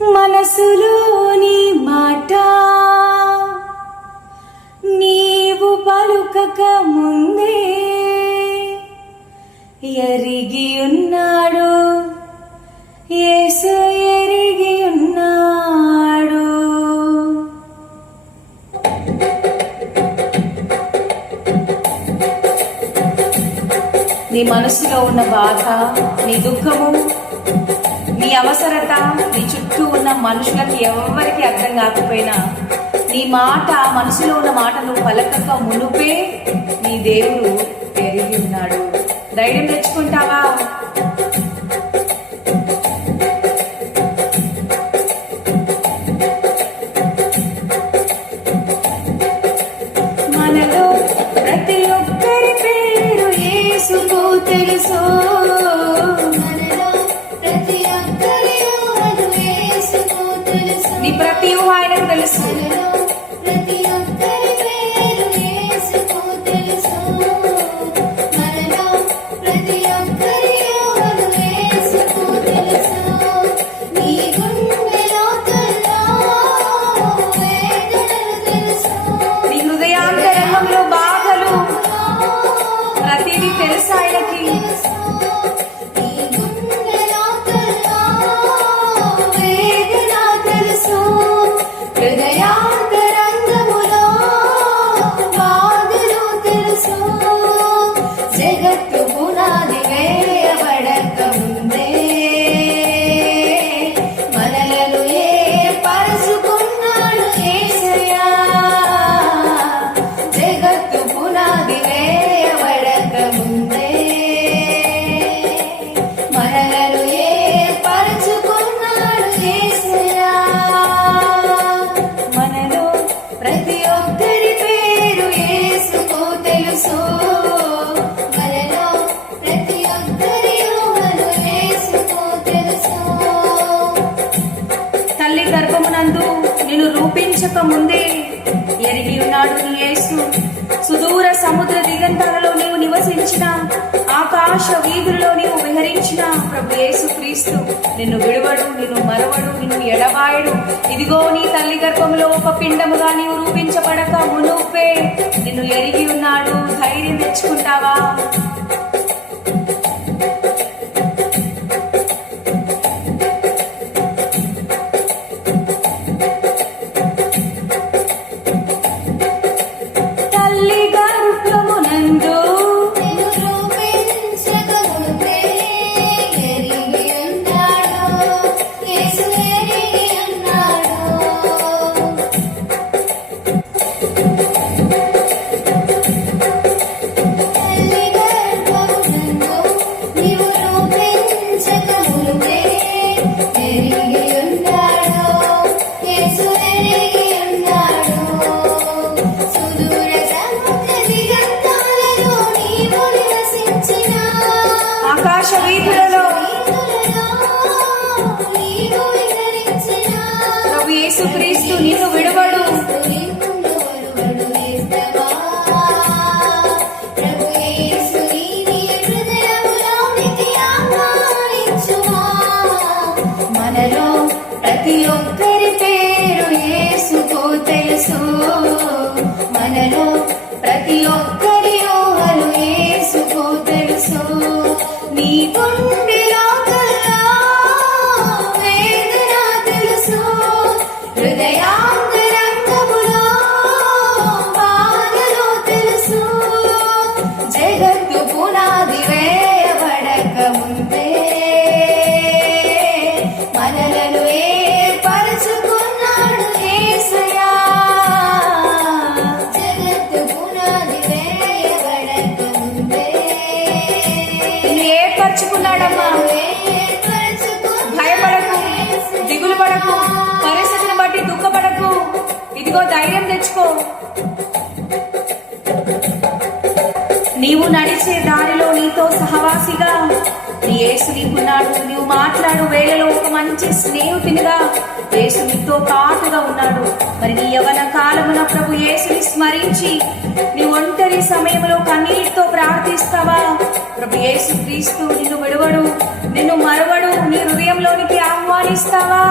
మనసులోని మాట నీవు పలుకక ముందే ఎరిగి ఉన్నాడు, యేసు ఎరిగి ఉన్నాడు. నీ మనసులో ఉన్న బాధ, నీ దుఃఖము, నీ అవసరత నీ చుట్టూ ఉన్న మనుషులకి ఎవరికి అర్థం కాకపోయినా నీ మాట, మనసులో ఉన్న మాట నువ్వు పలకక మునుపే నీ దేవుడు ఎరిగి ఉన్నాడు. ధైర్యం తెచ్చుకుంటావా? మనలో ప్రతి ఒక్కరి పేరు యేసుకు తెలుసు. నీ ప్రతి ఊహ ఆయనకు తెలుసు. నీ హృదయాంతరంగంలో బాధలు ప్రతిదీ తెలుసు ఆయనకి. జగత్తు పునాది వేయబడక ముందే మనలను ఏర్పరచుకున్నాడు యేసయ్యా. జగత్తు పునాది వేయబడక ముందే మనలను ఏర్పరచుకున్నాడు యేసయ్యా. మనలో ప్రతి ఒక్కరి పేరు యేసుకు తెలుసు. తల్లి గర్భమునందు నిన్ను రూపించక ముందే ఎరిగి ఉన్నాడు నీ యేసు. సుదూర సముద్ర దిగంతాలలో నీవు నివసించిన, ఆకాశ వీధులలో నీవు విహరించిన ప్రభు యేసు క్రీస్తు నిన్ను విడువడు, నిన్ను మరవడు, నిన్ను ఎడబాయడు. ఇదిగో నీ తల్లి గర్భములో ఒక పిండముగా నీవు రూపించబడక మునుపే నిన్ను ఎరిగి ఉన్నాడు. ధైర్యం తెచ్చుకుంటావా? ఆకాశ వీధులలో ప్రభు యేసు క్రీస్తు నిన్ను విడువడు. మనలో ప్రతి ఒక్కరి పేరు యేసుకు తెలుసు. మనలో ప్రతి ఒక్కరి ఊహలు యేసుకు తెలుసు. నీ గుండెలో కల్లా వేదన తెలుసు. హృదయాంతరంగములో బాధలు తెలుసు. జగత్తు పునాది వేయబడక ముందే మనలను ఏర్పరచుకున్నాడు యేసయ్యా. జగత్తు పునాది వేయబడక ముందే ఏర్పరచుకున్నాడమ్మా. భయపడకు, దిగులు పడకు, పరిస్థితిని బట్టి దుఃఖపడకు. ఇదిగో ధైర్యం తెచ్చుకో. నీవు నడిచే దారిలో నీతో సహవాసిగా నీ యేసు నీకున్నాడు. నీవు మాట్లాడు వేళలో ఒక మంచి స్నేహితునిగా యేసు నీతో పాటుగా ఉన్నాడు. మరి నీ యవ్వన కాలమున ప్రభు యేసుని స్మరించి నీ ఒంటరి సమయంలో కన్నీటితో ప్రార్థిస్తావా? ప్రభు యేసు క్రీస్తు నిన్ను విడువడు, నిన్ను మరవడు. నీ హృదయంలోనికి ఆహ్వానిస్తావా?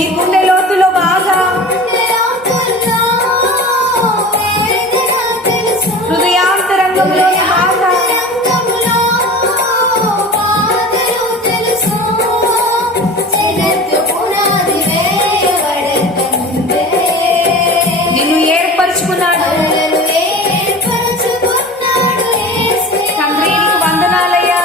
నీ గుండె లోతులో బాధ, హృదయాంతరంగంలోని బాధ, నిన్ను ఏర్పరచుకున్నాడు. తండ్రి నీకు వందనాలయ్యా.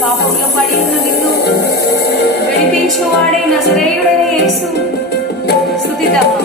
పాపంలో పడి ఉన్న నిన్ను విడిపించువాడే నజరేయుడైన యేసు. స్తుతిద్దామా.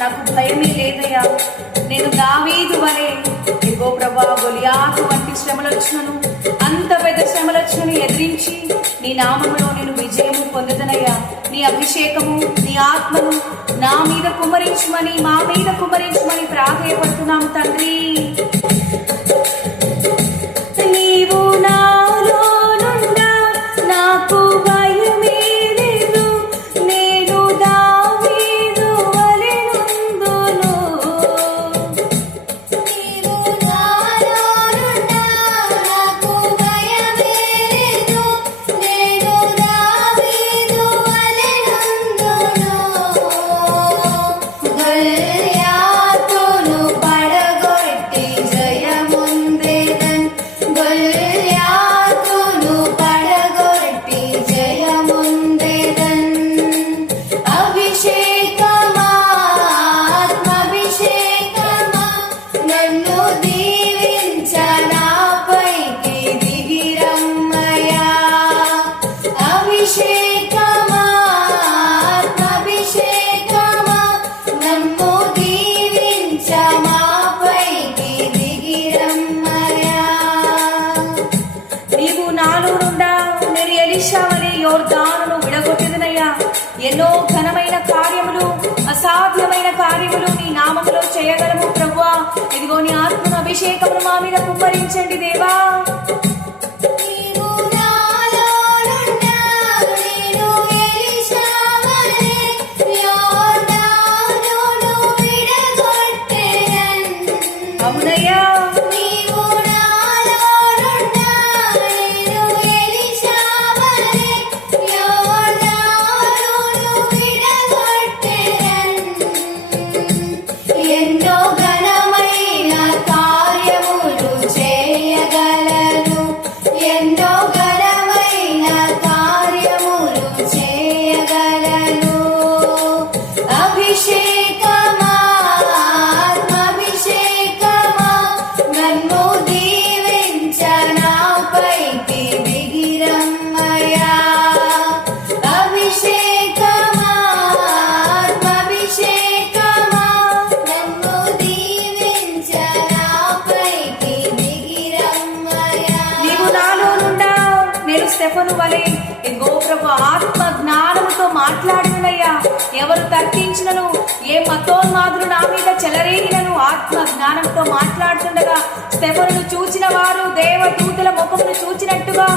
నాకు భయమే లేదయ్యా. నేను దావీదు వలె ఇదిగో ప్రభా గొలియాతు వంటి శ్రమలొచ్చును, అంత పెద్ద శ్రమలొచ్చును ఎదిరించి నీ నామములో నేను విజయము పొందుదనయ్యా. నీ అభిషేకము నీ ఆత్మను నా మీద కుమరించమని మా మీద కుమరించమని ప్రాధేయపడుతున్నాము తండ్రి. నీవు నాలో నుండా నాకు భయమే లేదు, నేను దావీదు వలె నుందును. నీవు నాలో నుండా నాకు భయమే లేదు, నేను దావీదు వలె నుందును. గొలియాతును పడగొట్టి జయముంది అభిషేకమును మా మీద కుమ్మరించండి దేవా. అవునయ్యా, స్టెఫను వలె ఎగో ప్రభు ఆత్మ జ్ఞానముతో మాట్లాడినయ్యా. ఎవరు తర్కించినను, ఏ మతోన్మాదులు నా మీద చెలరేగినను ఆత్మ జ్ఞానంతో మాట్లాడుతుండగా స్టెఫనును చూచిన వారు దేవదూతల ముఖమును చూచినట్టుగా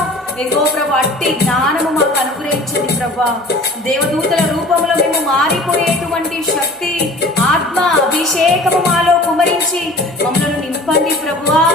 ఎగో ప్రభు అట్టి జ్ఞానము మాకు అనుగ్రహించండి ప్రభా. దేవదూతల రూపంలో మేము మారిపోయేటువంటి శక్తి, ఆత్మ అభిషేకము మాలో కుమరించి మమ్మల్ని నింపండి ప్రభువా.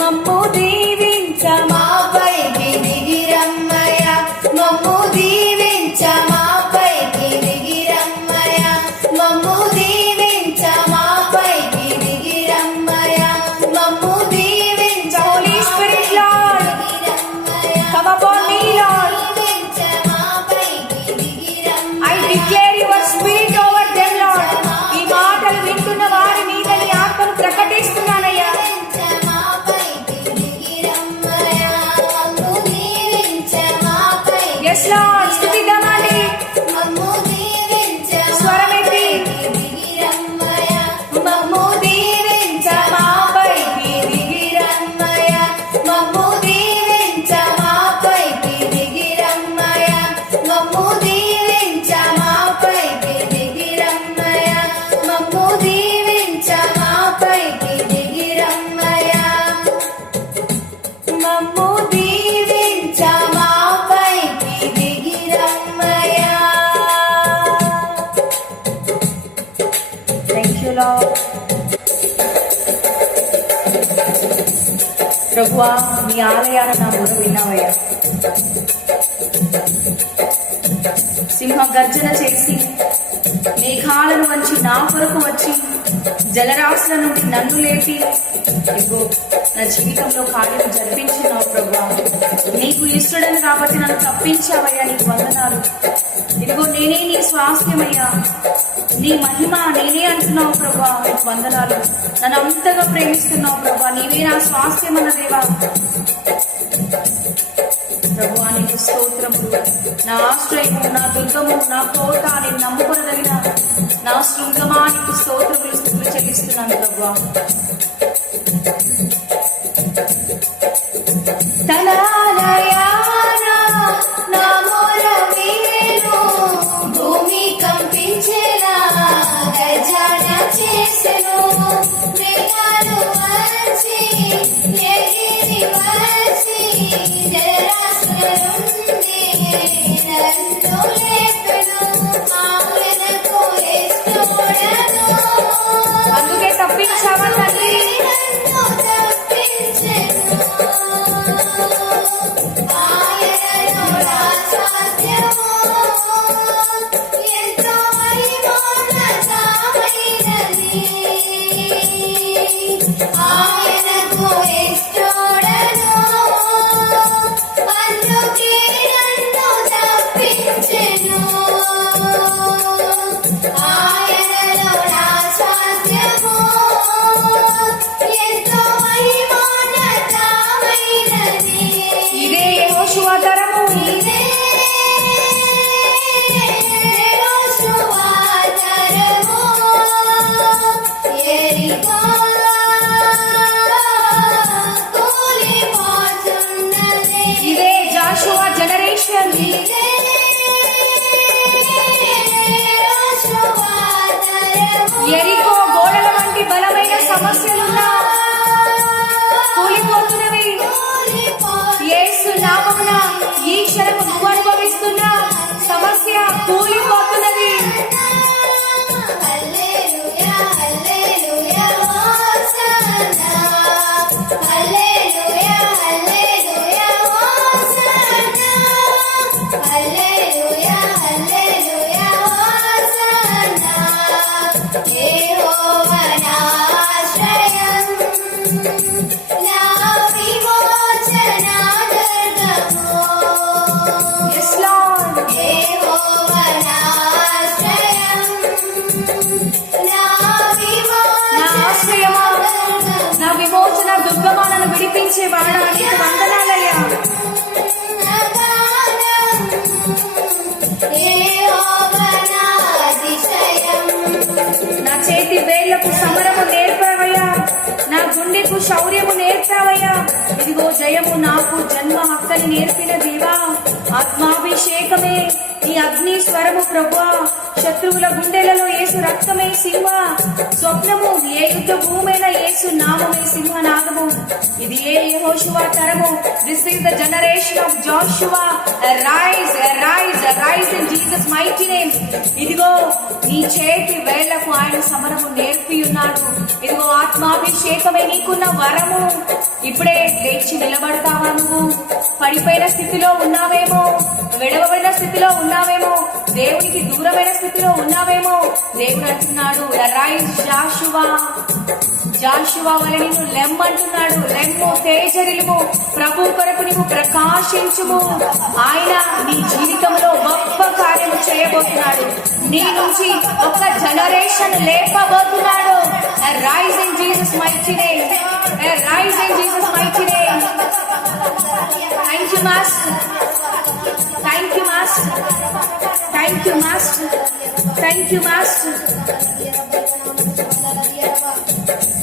మమ్ము దీవించ మాపైకి దిగిరమ్మయ్య మమ్ము ప్రభువా, నీ ఆలయాన నా మొర విన్నావయ్యా. సింహ గర్జన చేసి మేఘాలను వంచి నా కొరకు వచ్చి జలరాశుల నుండి నన్ను లేపి ఇదిగో నా జీవితంలో కార్యం జరిపించినావు ప్రభువా. నీకు ఇష్టడని కాబట్టి నన్ను తప్పించావయ్యా, నీకు వందనాలు. ఇదిగో నేనే నీ స్వాస్థ్యమయ్యా, నీ మహిమ నేనే అంటున్నావు ప్రభువా, నీకు వందనాలు. నన్ను అంతగా ప్రేమిస్తున్నావు ప్రభువా, నీవే నా స్వాస్థ్యమన్న దేవా. ప్రభువా నీకు స్తోత్రములు. నా ఆశ్రయము, నా దుర్గము, నా కోట, నేను నమ్ముకొనదగిన నా శృంగమా, నీకు స్తోత్రములు స్తుతులు చెల్లిస్తున్నాను ప్రభువా. భూమి కంపించేలా గర్జన చేసెను, మేఘాలు వచ్చి ఎగిరి వచ్చి జలరాశుల నుండి నన్ను లేపెను. ఆయనకు ఇష్టడను, అందుకే తప్పించావా తండ్రి. నన్ను తప్పించెను. ఆయనలో నా సాధ్యము ఎంతో మహిమోన్నతమైనది. ఆయనకు ఇష్టడను, అందుకే నన్ను తప్పించెను. ఆయనలో నా సాధ్యము ఎంతో మహిమోన్నతమైనది. ఇదే యెహోషువ తరము, ఇదే యెహోషువ తరము. యెరికో కూలిపోతున్నది. ఇదే జాషువా జనరేషన్. ఇదే యెహోషువ తరము. ఎరికో గోడల వంటి బలమైన సమస్యలున్నా కూలిపోతున్నవి. యేసు నామమున ఈ క్షణము నువ్వు అనుభవిస్తున్న సమస్య కూలిపోతున్నది. హల్లెలూయా, హల్లెలూయా, హోసన్నా. హల్లెలూయా, హల్లెలూయా, హోసన్నా. హల్లెలూయా, హల్లెలూయా, హోసన్నా. యెహోవా నా ఆశ్రయం, నా విమోచన దుర్గము. Yes, Lord. యెహోవా నా ఆశ్రయం, నా నా ఆశ్రయమా, నా విమోచన దుర్గమా, నన్ను విడిపించేవాడా, నీకు వందనాలయ్యా. యెహోవా నా అతిశయం, నా చేతి వేళ్లకు సమరము నేర్పావయ్యా, నా గుండెకు శౌర్యము నేర్పావయ్యా. ఇదిగో జయము నాకు జన్మ హక్కని నేర్పిన దేవా, ఆత్మాభిషేకమే నీ అగ్ని స్వరము ప్రభువా. శత్రువుల గుండెలలో యేసు రక్తమే సింహ స్వప్నము, ఏ యుద్ధ భూమైన యేసు నామమే సింహనాదము. ఇది ఏ యెహోషువ తరము. This is the generation of Joshua. Rise rise rise in Jesus mighty name. ఇదిగో నీ చేతి వేళ్లకు ఆయన సమరము నేర్పి ఉన్నాడు. ఇదిగో ఆత్మాభిషేకమే నీకున్న వరము. ఇప్పుడే లేచి నిలబడతావా? నువ్వు పడిపోయిన స్థితిలో ఉన్నావేమో, విడవబడిన స్థితిలో ఉన్నావేమో, దేవునికి దూరమైన స్థితిలో ఉన్నావేమో. దేవుడు అంటున్నాడు, రైజ్ జాషువా. జాషువా వలె నిన్ను లెమ్మంటున్నాడు. లెమ్ము, తేజరిల్లుము, ప్రభు కొరకు నీవు ప్రకాశించుము. ఆయన నీ జీవితంలో గొప్ప కార్యము చేయబోతున్నాడు. నీ నుంచి ఒక జనరేషన్ లేపబోతున్నాడు. Rise in Jesus mighty name. Rise in Jesus mighty name. Thank you master. Thank you master. Thank you master. Thank you master.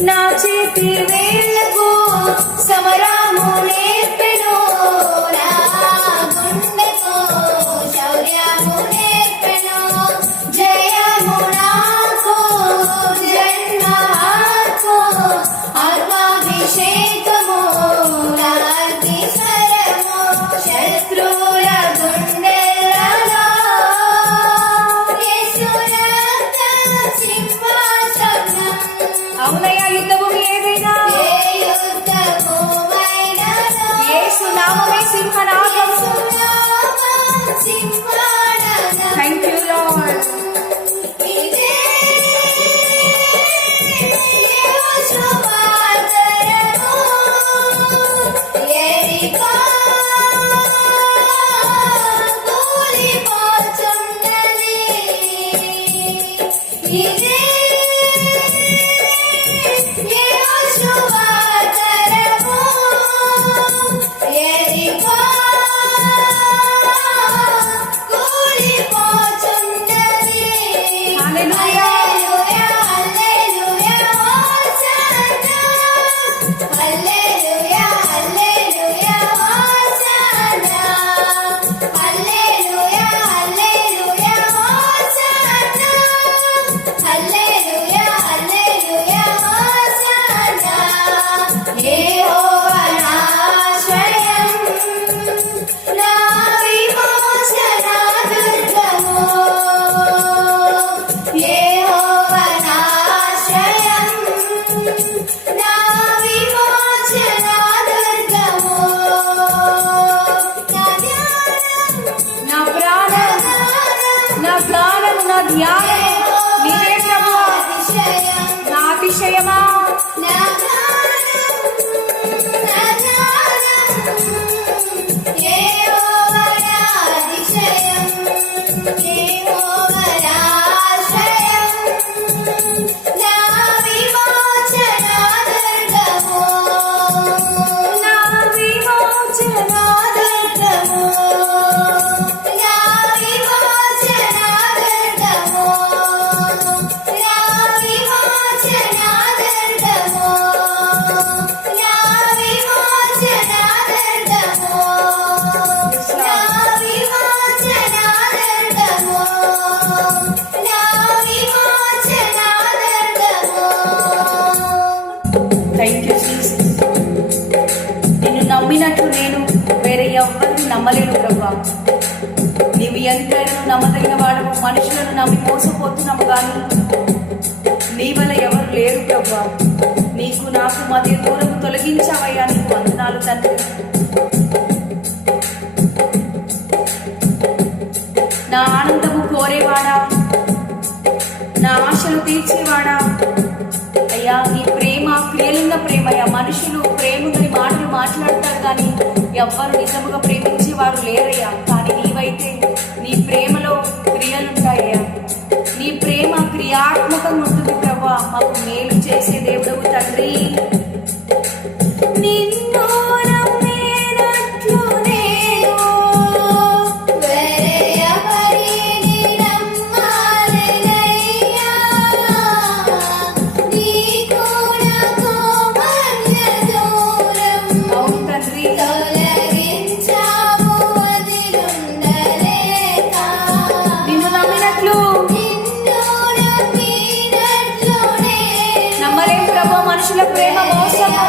నా చేతి వేళ్లకు సమరము నేర్పెను, నా గుండెకు శౌర్యము నేర్పెను. జయము నాకు, జన్మ హక్కు, ఆత్మాభిషేకము నా అతిశయము. శత్రువుల గుండెలలో యేసు రక్త సింహాసనం. అవునయ్యా, యుద్ధ భూమి ఏదైనా ఏ యుద్ధ భూమి ధ్యానము నీవే ప్రభువా. నా అతిశయమా థ్యాంక్ యూ జీసస్. నిన్ను నమ్మినట్లు నేను వేరే ఎవరిని నమ్మలేను ప్రభా. నీవు ఎంతైనా నమ్మదగిన వాడము. మనుషులను నమ్మి మోసపోతున్నాము కానీ నీ వల్ల ఎవరు లేరు ప్రభా. నీకు నాకు మధ్య దూరం తొలగించావయ్యా. నీకు వందనాలు తండ్రి. నా ఆనందము కోరేవాడా, నా ఆశలు తీర్చేవాడా అయ్యా. నీ ప్రేమ క్రియలున్న ప్రేమయ్యా. మనుషులు ప్రేమని మాటలు మాట్లాడతారు కానీ ఎవ్వరు నిజముగా ప్రేమించేవారు లేరయ్యా. కానీ నీవైతే నీ ప్రేమలో క్రియలుంటాయ్యా. నీ ప్రేమ క్రియాత్మకంగా ఉంటుంది ప్రభా. మాకు మేలు చేసే దేవుడవు తండ్రి. నిన్ను నమ్మినట్లు నేను మనుషుల ప్రేమ మోసము.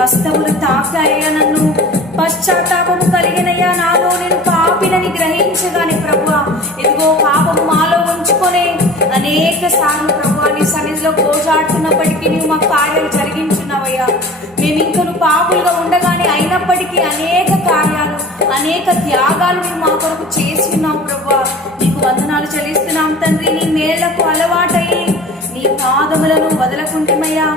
హస్తములు తాకాయ్యా. నన్ను పశ్చాత్తాపము కలిగినయ్యా. నాలో నేను పాపినని గ్రహించగానే ప్రభువా, ఇదిగో పాపము మాలో ఉంచుకొని అనేక సార్లు ప్రభువా నీ సన్నిధిలో గోజాడుతున్నప్పటికీ నీవు మా కార్యాలు జరిగించున్నావయ్యా. మేము ఇంకను పాపులుగా ఉండగానే అయినప్పటికీ అనేక కార్యాలు, అనేక త్యాగాలు నీవు మా కొరకు చేసి ఉన్నావు ప్రభువా. నీకు వందనాలు చెల్లిస్తున్నాం తండ్రి. నీ మేళ్లకు అలవాటయ్యి నీ పాదములను వదలకుంటమయ్యా.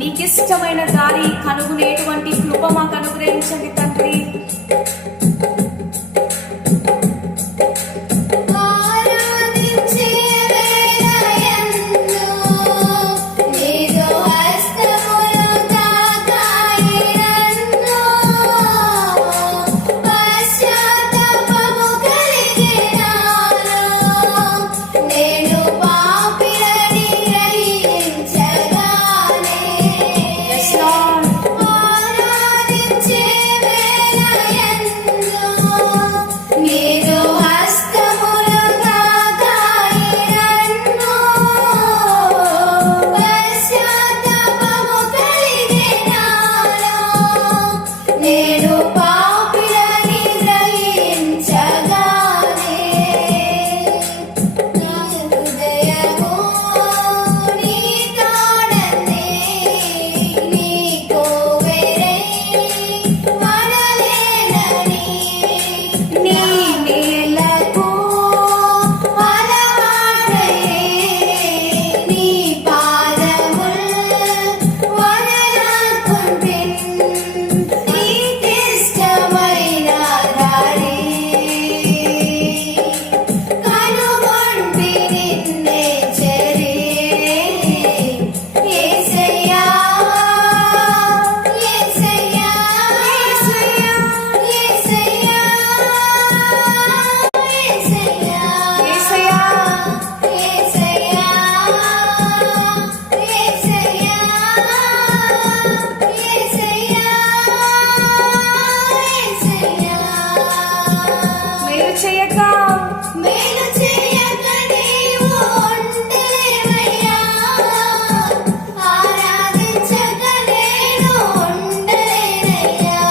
నీకిష్టమైన దారి కనుగొనేటువంటి కృప మాకు అనుగ్రహించండి తండ్రి. ఆరాధించే చేయక మేలు చేయక నీవు ఉండలేవయ్యా, ఆరాధించక నేను ఉండలేనయ్యా.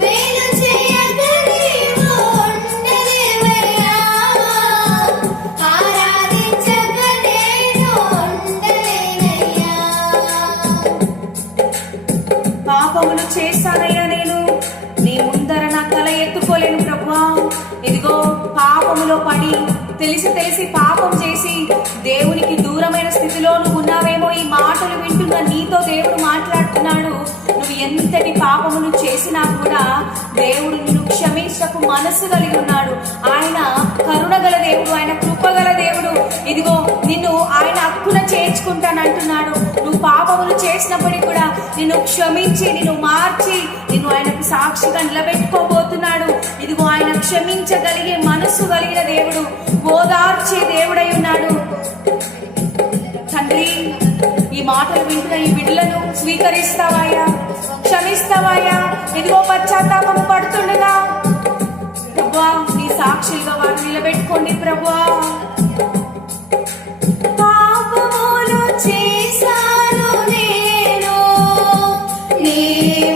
మేలు చేయక నీవు ఉండలేవయ్యా, ఆరాధించక నేను ఉండలేనయ్యా. పాపములు చేశానయ్యా, నేను నీ ముందర నా తల ఎత్తుకోలేను ప్రభువా. ఇదిగో పాపములో పడి తెలిసి పాపం చేసి దేవునికి దూరమైన స్థితిలో నువ్వు ఉన్నావేమో. ఈ మాటలు వింటున్న నీతో దేవుడు మాట్లాడుతున్నాడు. నువ్వు ఎంతటి పాపములు చేసినా కూడా దేవుడు నిన్ను క్షమించకు మనసు కలిగి ఉన్నాడు. ఆయన కరుణగల దేవుడు, ఆయన కృపగల దేవుడు. ఇదిగో నిన్ను ఆయన హక్కున చేర్చుకుంటానంటున్నాడు. నువ్వు పాపములు చేసినప్పటికీ కూడా నిన్ను క్షమించి నిన్ను మార్చి నిన్ను ఆయనకు సాక్షిగా నిలబెట్టుకోబోతున్నాడు. ఇదిగో ఆయన క్షమించగలిగే మనసు కలిగిన దేవుడు, ఓదార్చే దేవుడై ఉన్నాడు. తండ్రి, ఈ మాటలు వింటున్న ఈ బిడ్డలను స్వీకరిస్తావాయా, క్షమిస్తావాయా? ఇదిగో పశ్చాత్తాపము పడుతుండగా ప్రభువా నీ సాక్షులుగా వారు నిలబెట్టుకోండి ప్రభువా. పాపములు చేశాను నేను, నీ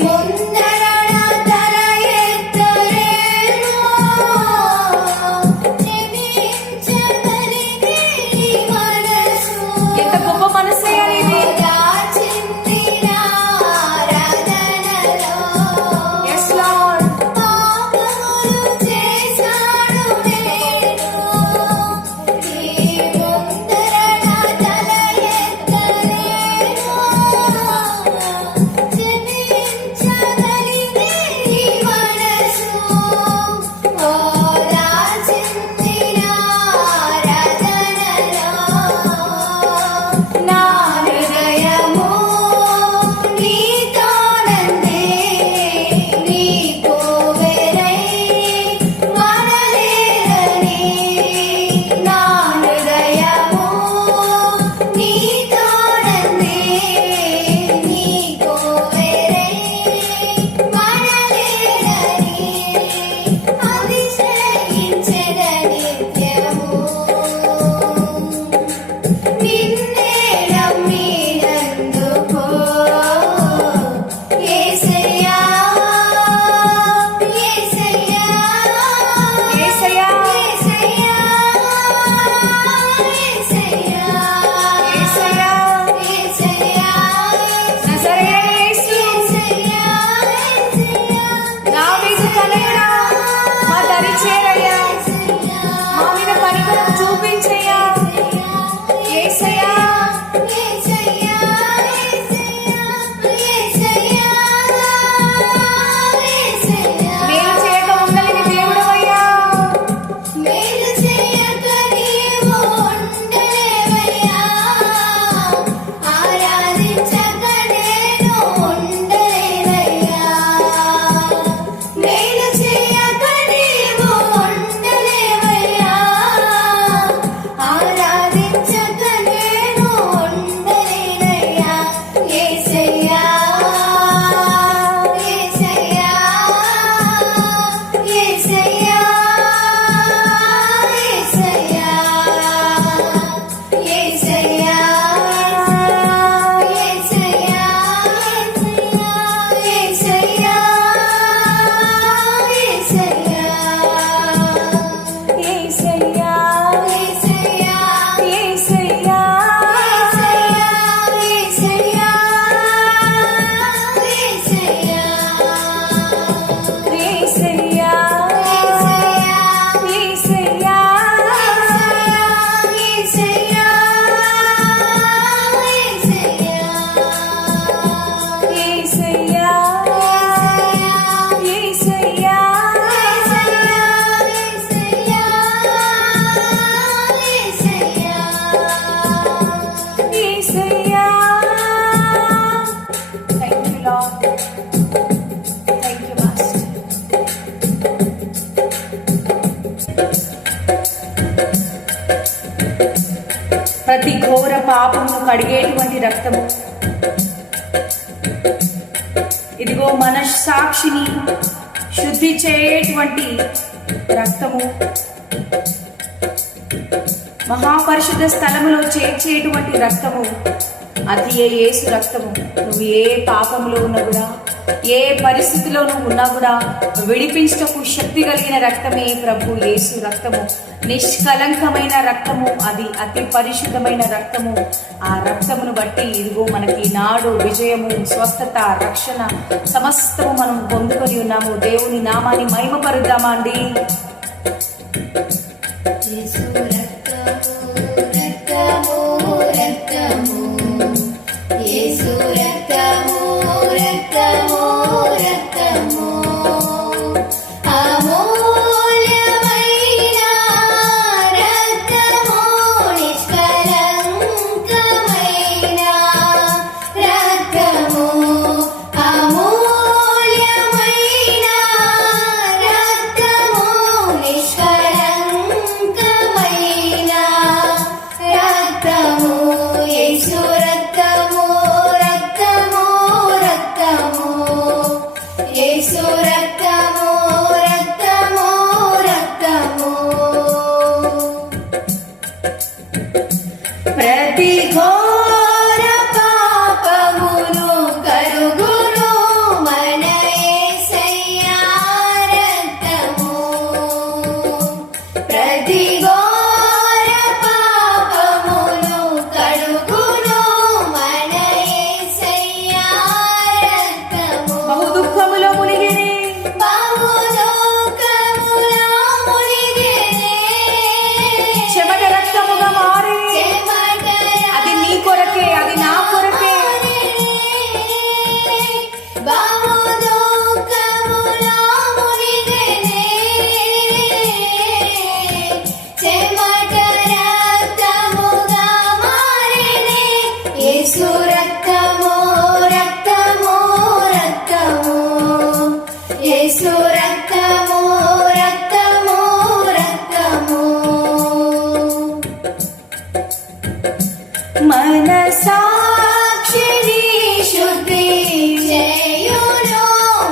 ముందర నా తల ఎత్తలేను. క్షమించగలిగే నీ మనసు ఎంత గొప్ప మనసయ్యా నీది. దాచింది నా ఆరాధనలో. Yes, Lord. పాపములు చేశాను నేను, నీ ముందర నా తల ఎత్తలేను. క్షమించగలిగే నీ మనసు దాచింది నా ఆరాధనలో. నా హృదయము నీతోనందే, నీకు వేరై వాడలేదని. నా హృదయము నీతోనందే, నీకు వేరై వాడలేదని. అతిశయించెదను నిత్యము, నిన్నే నమ్మినందుకు. యేసయ్యా, యేసయ్యా, యేసయ్యా, యేసయ్యా, యేసయ్యా, యేసయ్యా, యేసయ్యా, నజరేయుడైన యేసు, యేసయ్యా, యేసయ్యా, దావీదు తనయుడా, మా దరి చేరయ్యా, మా మీద కనికరం చూపించయ్యా. యేసయ్యా, యేసయ్యా, యేసయ్యా, యేసయ్యా. మేలు చేయక ఉండలేని దేవుడవయ్యా. మేలు చేయక నీవు ఉండలేవయ్యా, ఆరాధించక నేను ఉండలేనయ్యా. మేలు చేయక నీవు ఉండలేవయ్యా, ఆరాధించక నేను ఉండలేనయ్యా. యేసయ్యా, యేసయ్యా, యేసయ్యా, యేసయ్యా, యేసయ్యా, యేసయ్యా, యేసయ్యా, యేసయ్యా, యేసయ్యా, యేసయ్యా, యేసయ్యా, యేసయ్యా, యేసయ్యా, యేసయ్యా, యేసయ్యా, యేసయ్యా, యేసయ్యా, యేసయ్యా, యేసయ్యా. Thank you, Lord. Thank you, Master. ప్రతి ఘోర పాపమును కడిగేటువంటి రక్తము, ఇదిగో మన సాక్షిని శుద్ధి చేయటువంటి రక్తము మహాపరిశుద్ధ స్థలములో చేర్చేటువంటి రక్తము, అది యేసు రక్తము. నువ్వు ఏ పాపంలో ఉన్నా కూడా, ఏ పరిస్థితిలో నువ్వు ఉన్నా కూడా విడిపించటకు శక్తి కలిగిన రక్తమే ప్రభు యేసు రక్తము. నిష్కలంకమైన రక్తము, అది అతి పరిశుద్ధమైన రక్తము. ఆ రక్తమును బట్టి ఇదిగో మనకి నాడు విజయము, స్వస్థత, రక్షణ సమస్తము మనం పొందుకొని ఉన్నాము. దేవుని నామాన్ని మహిమపరుద్దామా అండి. యేసు రక్తము రక్తము యేసు రక్తము రక్తము రక్తము అమూల్యమైన రక్తము నిష్కలంకమైన రక్తము అమూల్యమైన రక్తము నిష్కలంకమైన రక్తము యేసు రక్తము రక్తము రక్తము యేసు రక్తము రక్తము రక్తము ప్రతి ఘోర పాపమును కడుగును మన యేసయ్య రక్తము ప్రతి ఘోర పాపమును కడుగును మన యేసయ్య రక్తము బహు దుఃఖములో మునిగిరి, బహులోకములో మునిగెనే చెమట రక్తముగా మారి, అది నీ కొరకే, అది నా కొరకే. బహులోకములో మునిగెనే చెమట రక్తముగా మారెనే యేసు రక్తము రక్తము రక్తము యేసు రక్తము రక్తము రక్తము మన సాక్షిని శుద్ధి చేయును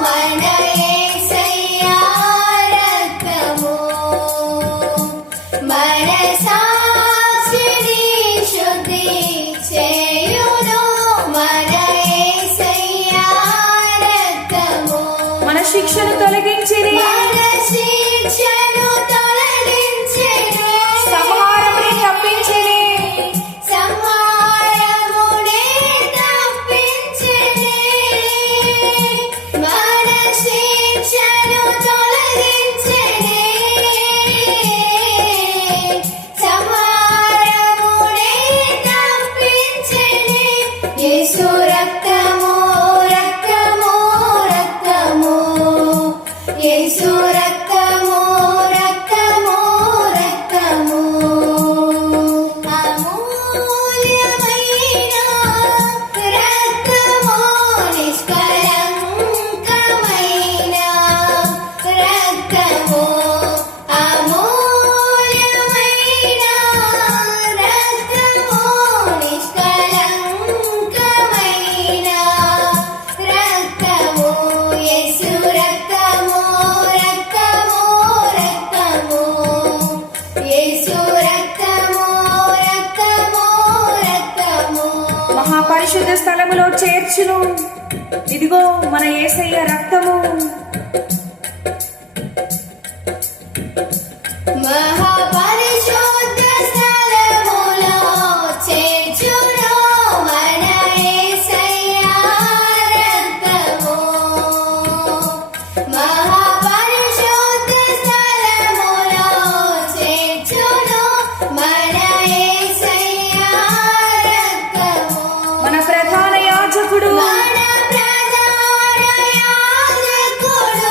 మన యేసయ్య రక్తము మన సాక్షిని శుద్ధి చేయును మన యేసయ్య రక్తము మన శిక్షను తొలగించిరి, మన శిక్షను తొలగించెను సంహారముని తప్పించిరి. సంహారమునే తప్పించెను మన శిక్షను తొలగించెను సంహారమునే తప్పించెను యేసు రక్తము రక్తము రక్తము యేసు రక్తము రక్తము రక్తము అమూల్యమైన రక్తము నిష్కలంకమైన రక్తము అమూల్యమైన రక్తము నిష్కలంకమైన రక్తము యేసు రక్తము రక్తము రక్తము యేసు రక్తము రక్తము రక్తము మహాపరిశుద్ధ స్థలములో చేర్చును. ఇదిగో మన యేసయ్య రక్తము. మహాపరిశుద్ధ స్థలములో చేర్చును మన యేసయ్య రక్తము మహాపరిశుద్ధ స్థలములో చేర్చును మన యేసయ్య రక్తము మన ప్రధాన యాజకుడు, మన ప్రధాన యాజకుడు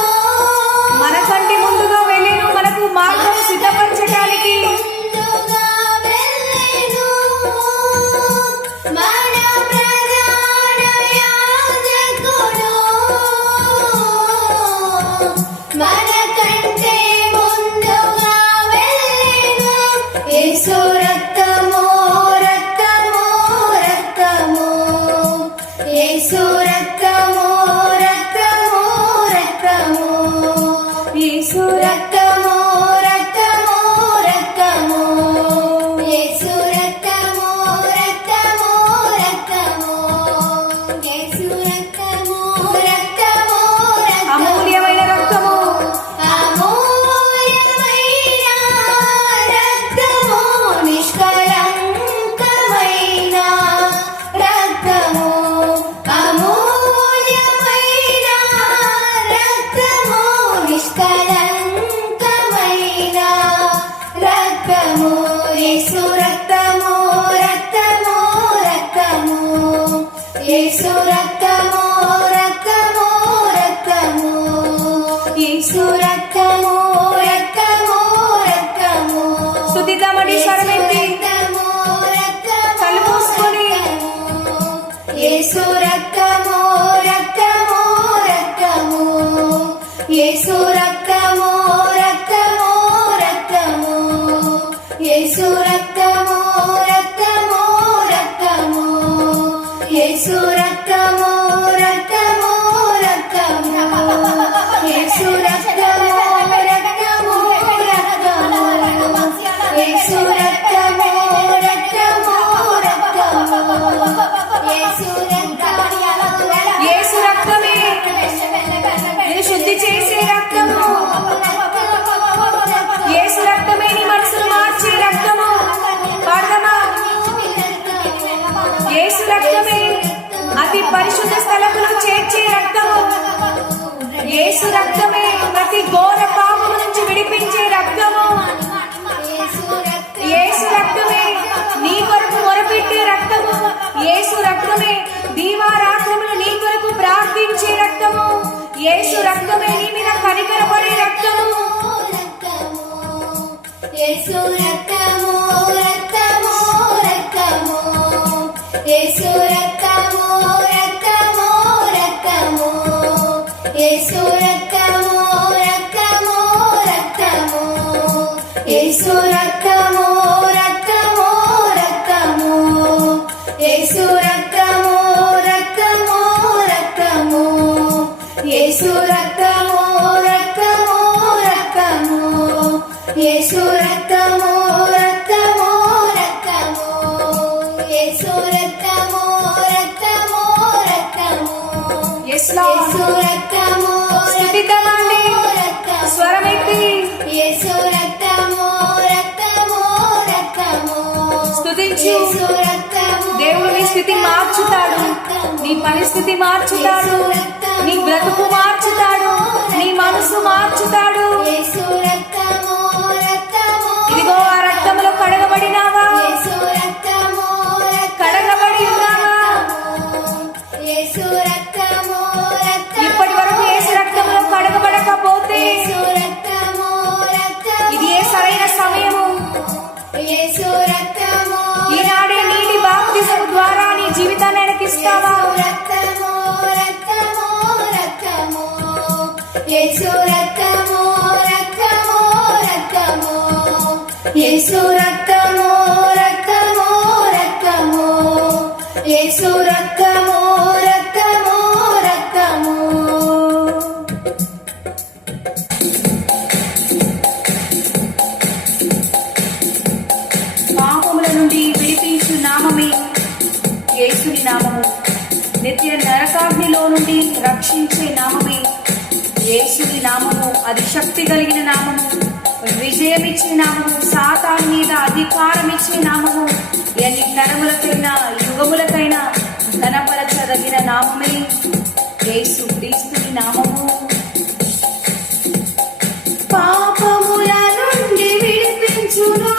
రక్తము యేసు రక్తము రక్తము రక్తము యేసు రక్తము రక్తము రక్తము యేసు రక్తము రక్తము రక్తము స్తుతిద్దామండి స్వరమెత్తి కళ్ళు మూసుకొని. యేసు రక్తము రక్తము రక్తము యేసు రక్తము రక్తము రక్తము యేసు రక్తము రక్తము రక్తము యేసు రక్తము రక్తము రక్తము యేసు రక్తము రక్తము రక్తము యేసు రక్తము రక్తము రక్తము యేసు రక్తమే నిన్ను శుద్ధి చేసే రక్తము. యేసు రక్తమే నీ మనసును మార్చే రక్తము. పాడదామా? యేసు రక్తమే అతి పరిశుద్ధ స్థలములో చేర్చే రక్తము. యేసు రక్తమే ప్రతి ఘోర పాపము నుంచి విడిపించే రక్తము. యేసు రక్తమే నీ కొరకు మొరపెట్టే రక్తము. యేసు రక్తమే దీవారాత్రములు నీ కొరకు ప్రార్థించే రక్తము. యేసు రక్తమే నీ మీద కనికరపడే రక్తము. యేసు రక్తము రక్తము రక్తము యేసు రక్తము రక్తము రక్తము యేసు రక్తము రక్తము రక్తము యేసు రక్తము రక్తము రక్తము యేసు రక్తము రక్తము రక్తము యేసు రక్తము రక్తము రక్తము యేసు రక్తము రక్తము రక్తము యేసు రక్తము రక్తము రక్తము Yes, Lord. యేసు రక్తము స్తుతిద్దామండి స్వరమెత్తి. యేసు రక్తము రక్తము రక్తము స్తుతించు. యేసు రక్తము దేవుడు నీ స్థితి మార్చుతాడు. నీ పరిస్థితి మార్చుతాడు. నీ బ్రతుకు మార్చుతాడు. నీ మనసు మార్చుతాడు. యేసు రక్తము రక్తము ఇదిగో ఆ రక్తములో కడగబడినావా? యేసు రక్తము కడగబడి ఉన్నావా? యేసు రక్తము రక్తము ఇప్పటి వరకు యేసు రక్తములో కడగబడకపోతే యేసు రక్తము రక్తము ఇది ఏ సరైన సమయము. యేసు రక్తము ఈనాడే నీటి బాప్తిజం ద్వారా నీ జీవితాన్ని వెనకిస్తావా? రక్తము రక్తము రక్తము యేసు రక్తము రక్తము రక్తము యేసు రక్తము రక్తము రక్తము యేసు రక్తము రక్తము రక్తము పాపముల నుండి విడిపించు నామమే యేసుని నామము. నిత్య నరకాగ్నిలో నుండి రక్షించే నామమే యేసుని నామము. అది శక్తి కలిగిన నామము, విజయమిచ్చే నామము, సాతాను మీద అధికారం ఇచ్చే నామము. ఎన్ని తరములకైనా యుగములకైనా ఘనపరచదగిన నామమే యేసు క్రీస్తుని నామము. పాపముల నుండి విడిపించును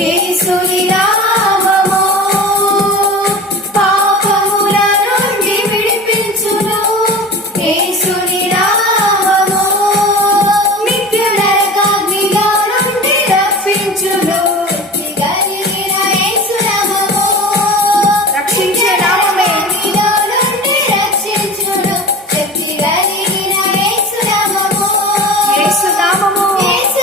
యేసుని నామము పాపముల నుండి విడిపించును యేసుని నామము నిత్య నరకాగ్నిలో నుండి రక్షించును కలిగిన యేసు నామము రక్షించే నామమే అగ్నిలో నుండి రక్షించును శక్తి కలిగిన యేసు నామము యేసు నామము. యేసు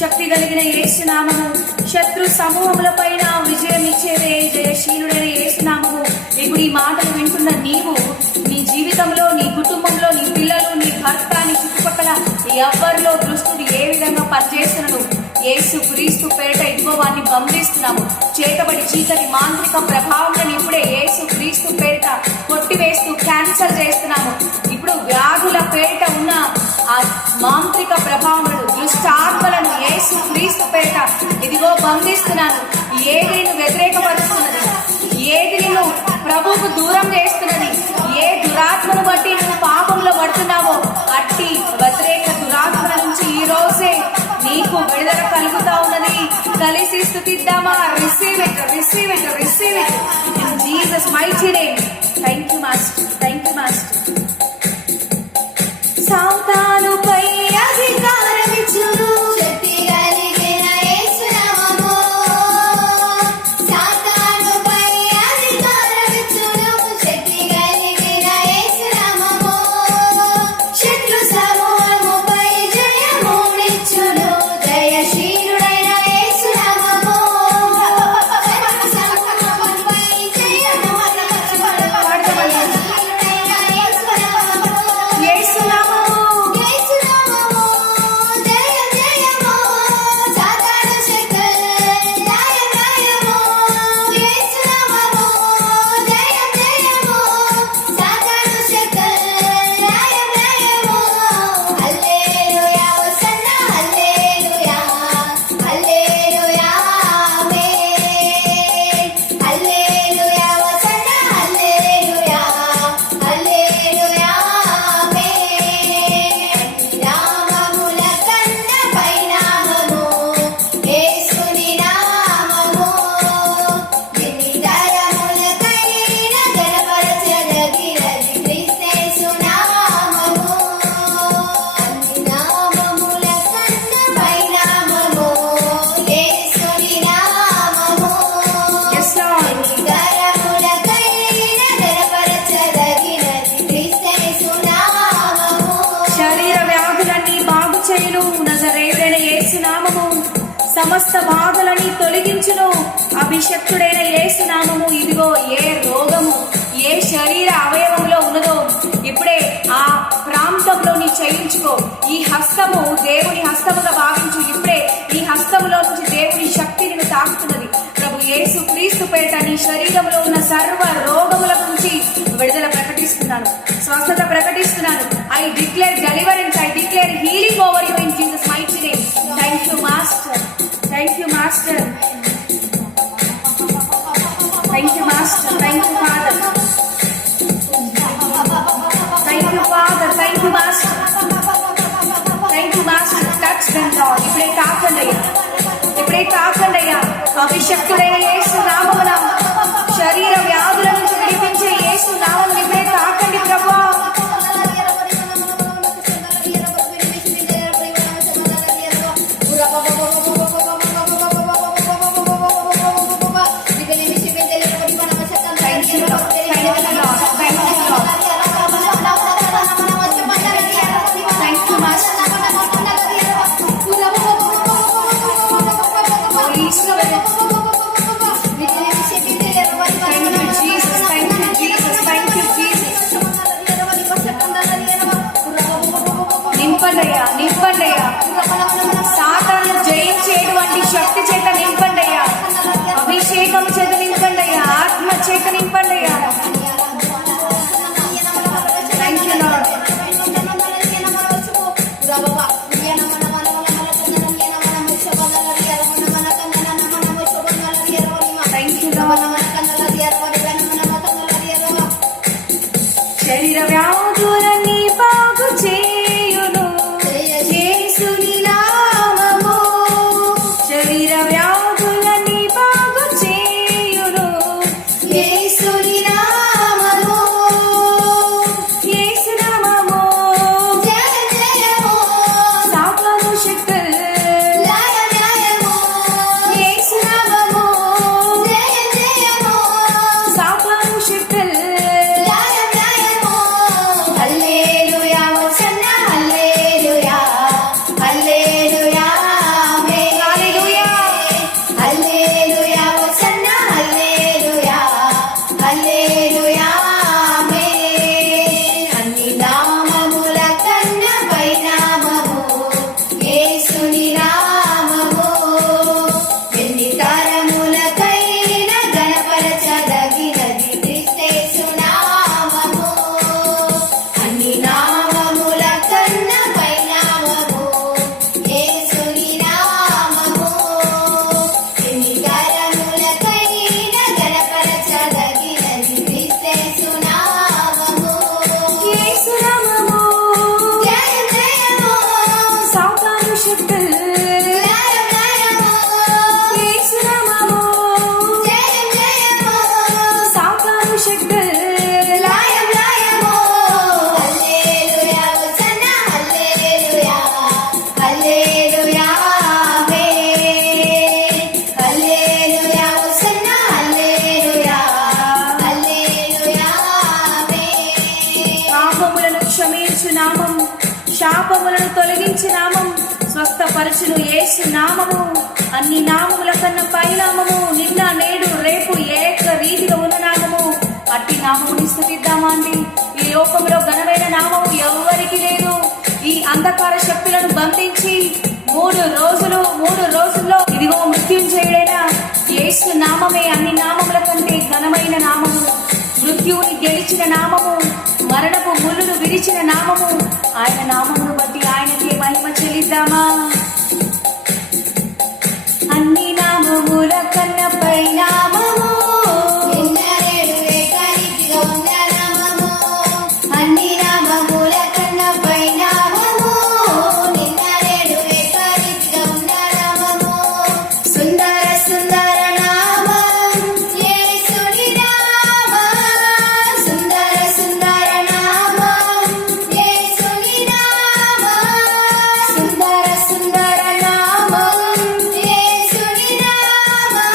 శక్తి కలిగిన యేసు నామము, శత్రు సమూహముల పైన విజయం ఇచ్చేదే జయశీలుడైన యేసు నామము. ఇప్పుడు ఈ మాటలు వింటున్న నీవు నీ జీవితంలో, నీ కుటుంబంలో, నీ పిల్లలు, నీ భర్త, నీ చుట్టుపక్కల ఎవరిలో దృష్టిని ఏ విధంగా పనిచేస్తున్నాను యేసు క్రీస్తు పేట ఇదిగో వారిని బంధిస్తున్నాము. చేతబడి చీకటి మాంత్రిక ప్రభావాలను ఇప్పుడే యేసు క్రీస్తు పేట కొట్టివేస్తూ క్యాన్సల్ చేస్తున్నాము. ఇప్పుడు వ్యాధుల పేట ఉన్న ఆ మాంత్రిక ప్రభావాలను, దుష్టాత్మలను యేసు క్రీస్తు పేట ఇదిగో బంధిస్తున్నాను. ఏది నిన్ను వ్యతిరేకపరుస్తున్నది, ఏది నిన్ను ప్రభువుకు దూరం చేస్తున్నది, ఏ దురాత్మను బట్టి నువ్వు పాపంలో పడుతున్నావో అట్టి వ్యతిరేక దురాత్మల నుంచి ఈ రోజే నీకు విడుదల కలుగుతా ఉన్నది. కలిసి స్థుతిద్దామా? Receive it, receive it, receive it in Jesus mighty name. Thank you master, thank you master. సాతానుపై అధికారమిచ్చును శక్తి కలిగిన యేసు నామము. సాతానుపై అధికారమిచ్చును శక్తి కలిగిన యేసు నామము. శత్రు సమూహముపై జయమునిచ్చును జయశీలుడైన యేసు నామము. శత్రు సమూహముపై జయమునిచ్చును జయశీలుడైన యేసు నామము. యేసు నామము, యేసు నామము జయ జయము. సాతాను శక్తులు లయ లయము. యేసు నామము జయ జయము. సాతాను శక్తులు లయ లయము. హల్లెలూయా హోసన్న హల్లెలూయా హల్లెలూయా ఆమేన్. హల్లెలూయా హోసన్న హల్లెలూయా హల్లెలూయా ఆమేన్. నామముల కన్న పైనామము యేసుని నామము. నినిదరములకైన గణపరచదగినది క్రీస్తేసు నామము. నామముల కన్న పైనామము యేసుని నామము. Yes lord. నినిదరములకైన గణపరచదగినది క్రీస్తేసు నామము. శరీర వ్యాధులన్నీ బాగు చేయును నజరేయుడైన యేసు నామము. సమస్త బాధలని తొలగించును అభిషక్తుడైన యేసు నామము. ఇదిగో ఏ రోగము ఏ శరీర అవయవంలో ఉన్నదో ఇప్పుడే ఆ ప్రాంతంలో నీ చేయించుకో. ఈ హస్తము దేవుని హస్తముగా భావించు. ఇప్పుడే నీ హస్తములో నుంచి దేవుని శక్తి నిన్ను తాకుతున్నది. ప్రభు యేసు క్రీస్తు పేట నీ శరీరంలో ఉన్న సర్వ రోగముల నుంచి విడుదల ప్రకటిస్తున్నాను, స్వస్థత ప్రకటిస్తున్నాను. I declare deliverance, I declare healing over you in Jesus mighty name. Thank you master, thank you master, thank you master, thank you father, thank you father, thank you master, thank you master. Touch them Lord. ఇప్పుడే తాకండి అయ్యా, ఇప్పుడే తాకండి అయ్యా. అభిషక్తుడైన యేసు నామమున శరీర వ్యాధుల నుంచి విడిపించే యేసు నామమును ఇప్పుడే తాకండి ప్రభువా. Thank you, Lord. Thank you, Lord. Thank you, Lord. Thank you, Master. Holy Spirit. Thank you, Jesus. Thank you, Jesus. Thank you, Jesus. నింపండయ్యా, నింపండయ్యా. సాతాను జయించేటువంటి శక్తి చేత నింపండయ్యా. అభిషేకం చేత నింపండయ్యా. ఆత్మ చేత నింపండయ్యా. Thank you Lord. Thank you Lord. శరీర వ్యాధులన్నీ బాగు చేయును యేసుని నామము. శరీర వ్యాధులన్నీ బాగు చేయును యేసుని నామము. యేసు నామము. జయ జయము. సాతాను శక్తులు లయ లయము. యేసు నామము. జయ జయము. సాతాను శక్తులు లయ లయము. హల్లెలూయా హోసన్న హల్లెలూయా హల్లెలూయా స్వస్థపరచును యేసు నామము. అన్ని నామముల కన్నా పై నామము, నిన్న నేడు రేపు ఏక రీతిగా ఉన్న నామము. అట్టి నామముని స్తుతిద్దామా అండి. ఈ లోకంలో ఘనమైన నామము ఎవరికి లేదు. ఈ అంధకార శక్తులను బంధించి 3 రోజుల్లో ఇదిగో మృత్యుంజయుడైన యేసు నామమే అన్ని నామముల కంటే ఘనమైన నామము. మృత్యువుని గెలిచిన నామము, మరణపు ముళ్ళును విరిచిన నామము. ఆయన నామమును బట్టి ఆయనకే మహిమ చెల్లిద్దామా. అన్ని నామముల కన్నా పై నామము, నిన్న నేడు ఏకరీతిగా ఉన్న నామము. అన్ని నామముల కన్నా పై నామము, నిన్న నేడు ఏకరీతిగా ఉన్న నామము. సుందర సుందర నామం యేసుని నామం. సుందర సుందర నామం యేసుని నామం. సుందర సుందర నామం యేసుని నామం.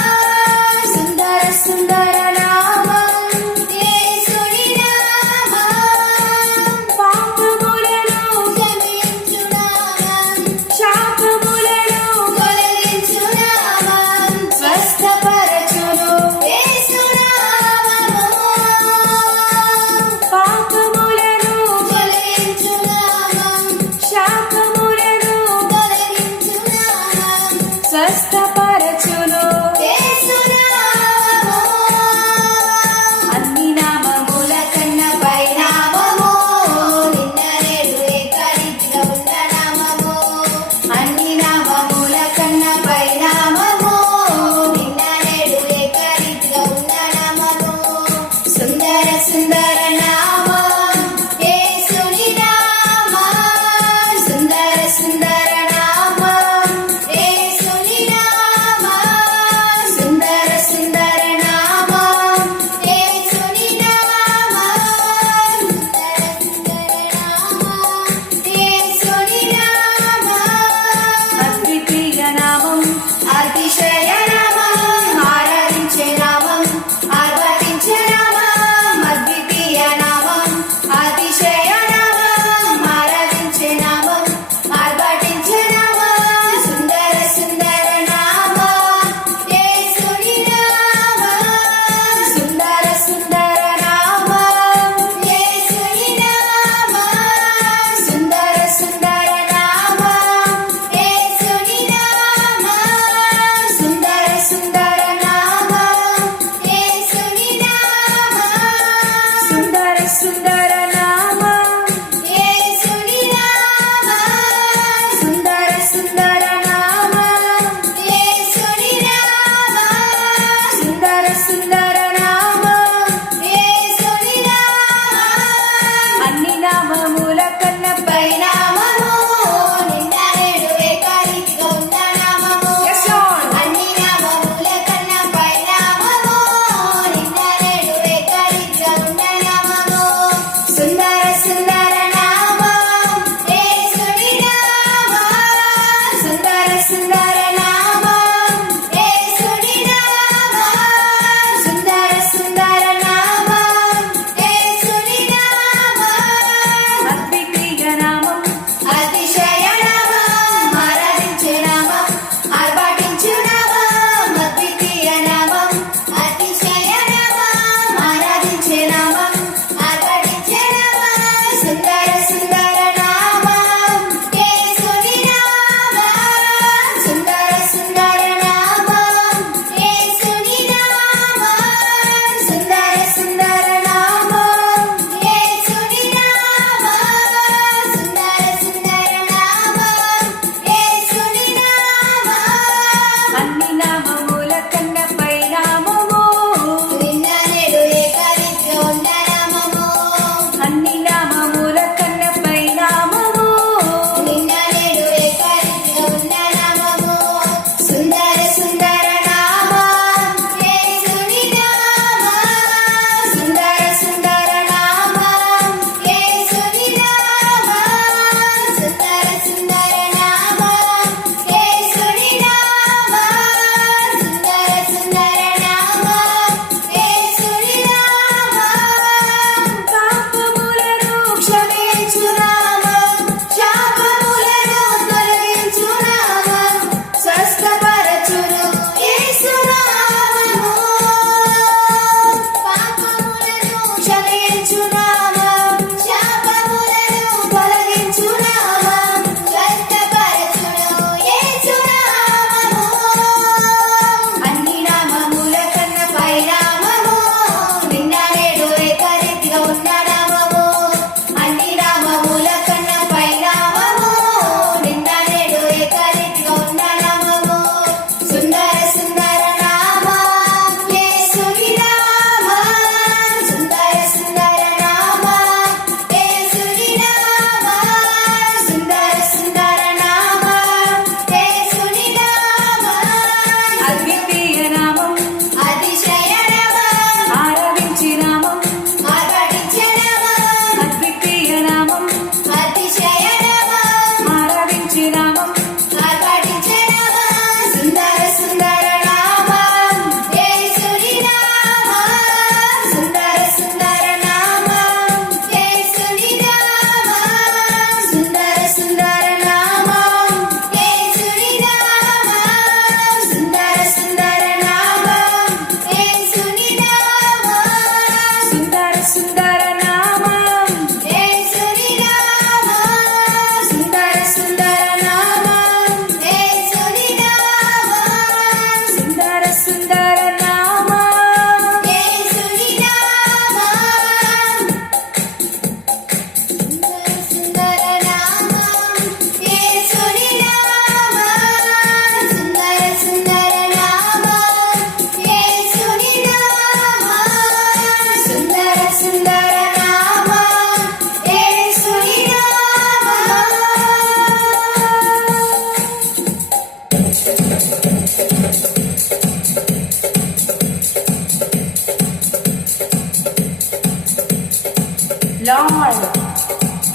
లార్డ్.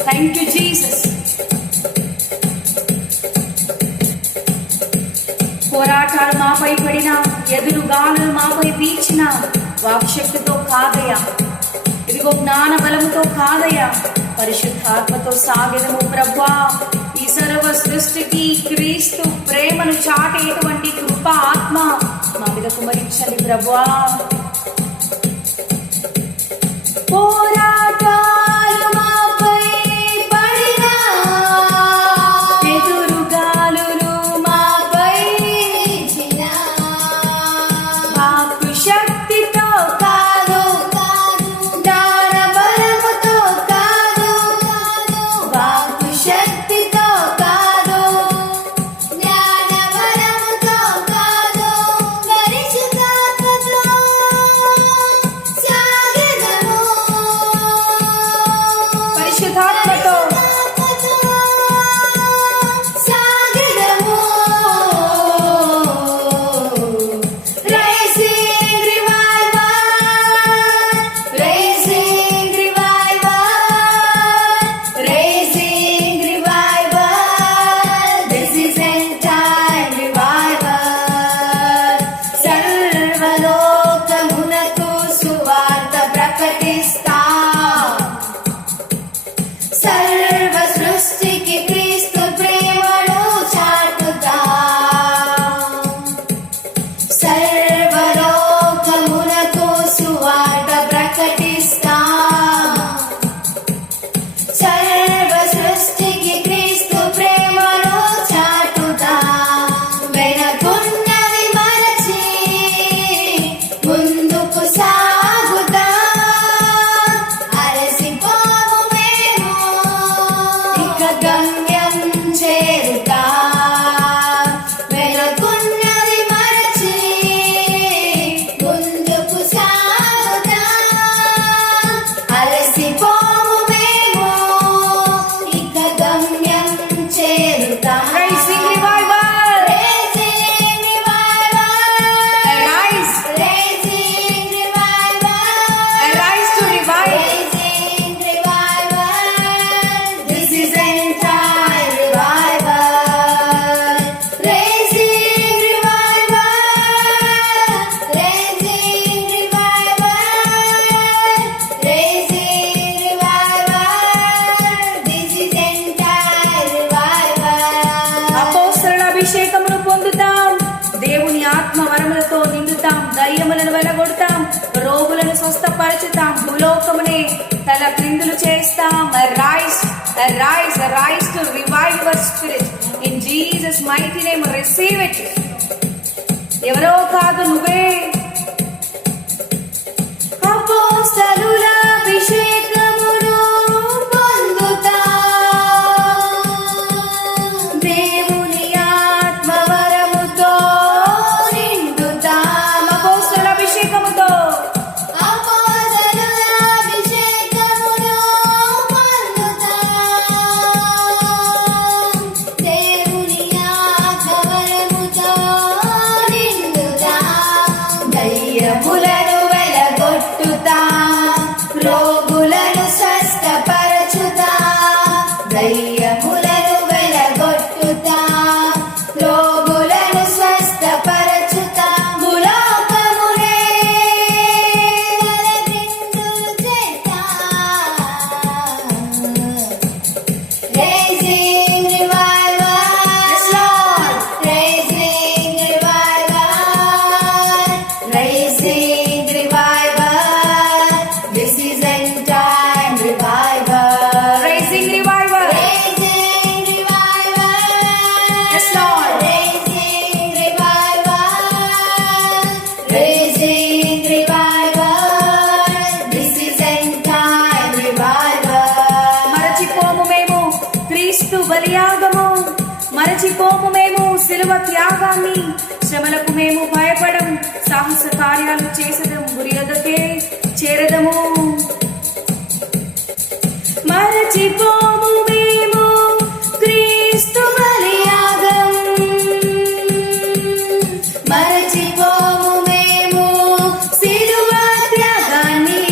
Thank you Jesus. పోరాటాలు మాపై పడిన, ఎదురు గాలులు మాపై వీచిన, వాక్శక్తితో కాదయ్యా, ఇదిగో జ్ఞాన బలముతో కాదయ్యా, పరిశుద్ధాత్మతో సాగెదము ప్రభువా. ఈ సర్వ సృష్టికి క్రీస్తు ప్రేమను చాటేటువంటి కృప ఆత్మ మా మీద కుమరించండి ప్రభువా. పోరాటాలు మాపై పడినా, ఎదురు గాలులు మాపై వీచినా, వాక్కు శక్తితో కాదు జ్ఞాన బలముతో కాదు, వాక్కు శక్తితో కాదు, జ్ఞాన బలముతో కాదు, పరిశుద్ధాత్మతో సాగెదము, పరిశుద్ధాత్మతో సాగెదము. Raising revival, raising revival, raising revival. This is end time revival. సర్వలోకమునకు సువార్త ప్రకటిస్తా, సర్వ సృష్టికి క్రీస్తు ప్రేమను చాటుతా, సర్వలోకమునకు సువార్త ప్రకటిస్తా, సర్వ సృష్టికి క్రీస్తు ప్రేమను చాటుతా. వెనకున్నవి మరచి ముందుకు సాగుతా, అలసిపోము మేము ఇక గమ్యం చేరుతా. వెనకున్నవి మరచి ముందుకు సాగుతా, అలసిపోము మేము ఇక గమ్యం చేరుతా. Raising revival. Raising revival, Arise. raising revival, Arise to revive. raising revival. This is end time revival. Raising revival, raising revival, raising revival. This is end time revival. అపోస్తలుల అభిషేకమును పొందుతాం, దేవుని ఆత్మ వరములతో నిండుతాం, దయ్యములను వెలగొడతాం, రోగులను స్వస్థపరచుతాం, భూలోకమునే తల క్రిందులు చేస్తాం. Arise, arise, arise to revive your spirit. In Jesus' mighty name, receive it. ఎవరో కాదు, నువ్వే. అపోస్తలుల అభిషేకమును పొందుతా, దేవుని ఆత్మ వరముతో నిండుతా. అపోస్తలుల అభిషేకముతో అపోస్తలుల అభిషేకమును పొందుతా, దేవుని ఆత్మ వరముతో నిండుతా. దయ్యములను వెలగొట్టుతా, రోగులను స్వస్థపరచుతా, దయ్యములను వెలగొట్టుతా, రోగులను స్వస్థపరచుతా. భూలోకమునే తలక్రిందులు చేస్తా. Raising revival, Yes, Lord. raising revival, raising revival. This is end time revival. Raising revival. Raising revival. Yes, Lord. Raising revival. Raising revival. This is end time revival. మరచిపోము మేము క్రీస్తు బలియాగము, మరచిపోము మేము శిలువ త్యాగాన్ని, శ్రమలకు మేము భయపడం, సాహస కార్యాలు చేసదము, గురి యొద్దకే చేరదము. మరచిపోము మేము క్రీస్తు బలియాగం, మరచిపోము మేము శిలువ త్యాగాన్ని,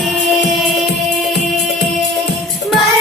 మరచిపోము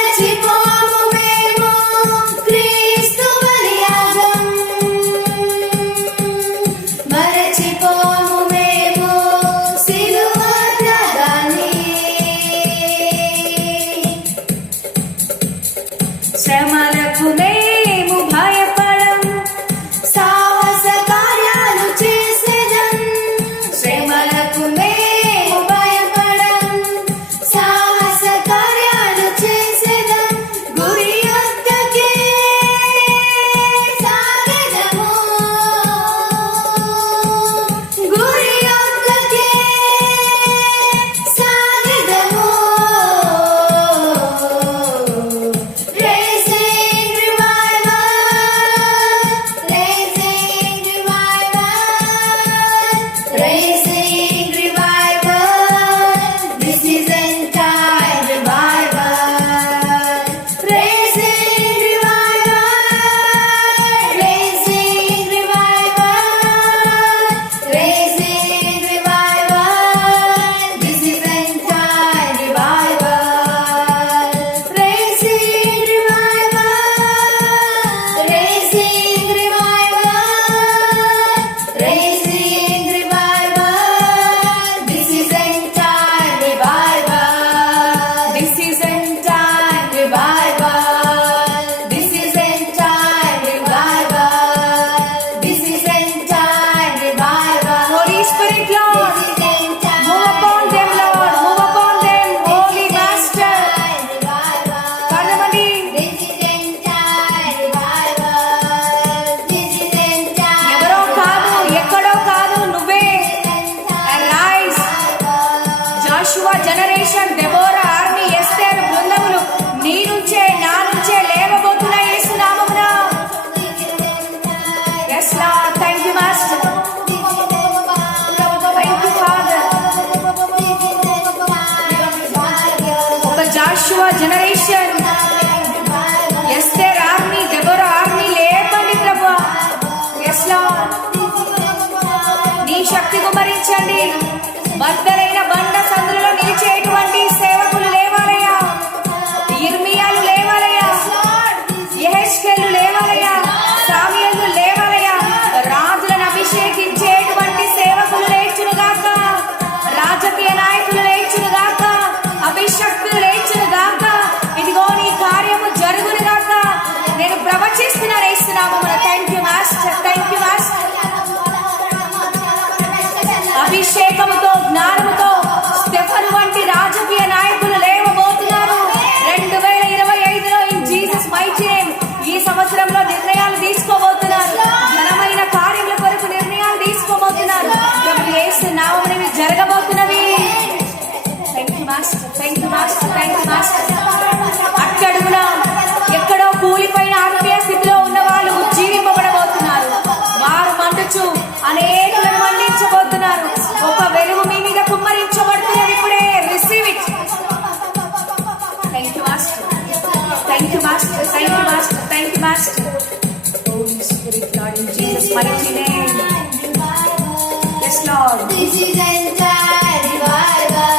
music, Lord, in Jesus' mighty name. Revival. Yes, Lord. This is entire revival.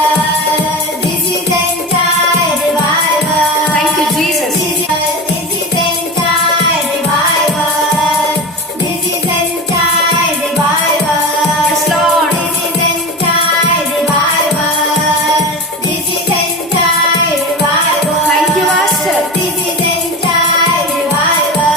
This is entire revival. Thank you, Jesus. This is entire revival. This is entire revival. Yes, Lord. This is entire revival. This is entire revival. Thank you, Master. This is entire revival.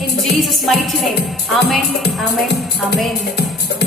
In Jesus' mighty name. Amen, amen, amen.